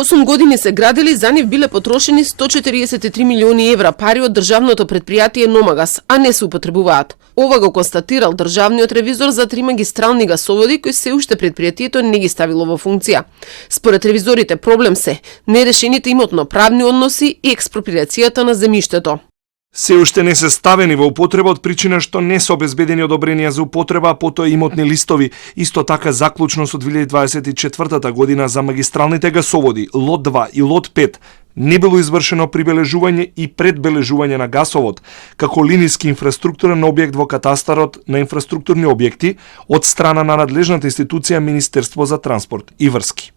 8 години се градели, за нив биле потрошени 143 милиони евра пари од државното претпријатие Номагас, а не се употребуваат. Ова го констатирал државниот ревизор за 3 магистрални гасоводи кои се уште претпријатието не ги ставило во функција. Според ревизорите проблем се нерешените имотно-правни односи и експроприацијата на земјиштето. Се уште не се ставени во употреба од причина што не се обезбедени одобренија за употреба, а потоа имотни листови. Исто така заклучно со 2024 година за магистралните гасоводи лот 2 и лот 5 не било извршено прибележување и предбележување на гасовод како линиски инфраструктурен објект во катастарот на инфраструктурни објекти од страна на надлежната институција Министерство за транспорт и врски.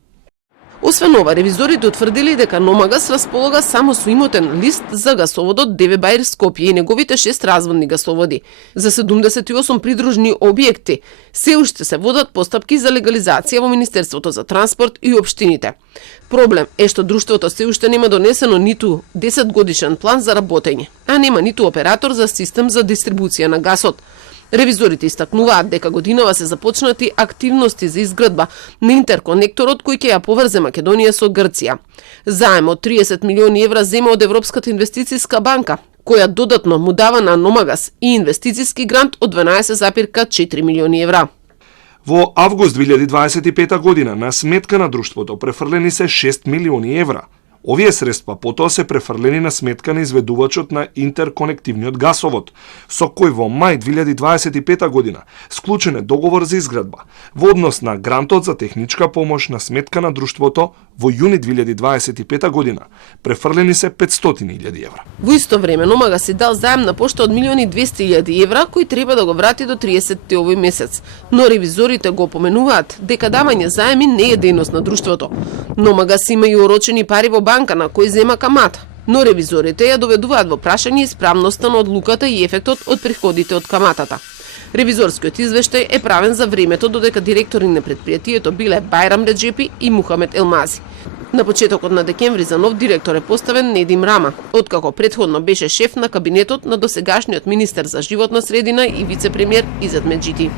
Освен ова, ревизорите утврдили дека Номагас располага само со имотен лист за гасоводот Деве Баир Скопје и неговите 6 разводни гасоводи. За 78 придружни објекти се уште се водат постапки за легализација во Министерството за транспорт и општините. Проблем е што друштвото се уште нема донесено ниту 10 годишен план за работење, а нема ниту оператор за систем за дистрибуција на гасот. Ревизорите истакнуваат дека годинава се започнати активности за изградба на интерконекторот кој ќе ја поврзе Македонија со Грција. Заем од 30 милиони евра зема од Европската инвестициска банка, која додатно му дава на Номагас и инвестициски грант од 12,4 милиони евра. Во август 2025 година на сметка на друштвото префрлени се 6 милиони евра. Овие средства потоа се префрлени на сметка на изведувачот на интерконективниот гасовод, со кој во мај 2025 година склучен е договор за изградба. Во однос на грантот за техничка помош на сметка на друштвото во јуни 2025 година префрлени се 500.000 евра. Во исто време Номагас си дал заем на пошта од 1.200.000 евра кој треба да го врати до 30 овој месец, но ревизорите го опоменуваат дека давање заеми не е дејност на друштвото. Номагас има и орочени пари во банка на кој зема камата, но ревизорите ја доведуваат во прашање исправноста на одлуката и ефектот од приходите од каматата. Ревизорскиот извештај е правен за времето додека директори на претпријатието биле Бајрам Реджепи и Мухамед Елмази. На почетокот на декември за нов директор е поставен Недим Рама, откако претходно беше шеф на кабинетот на досегашниот министер за животна средина и вице-премиер Изет Меджити.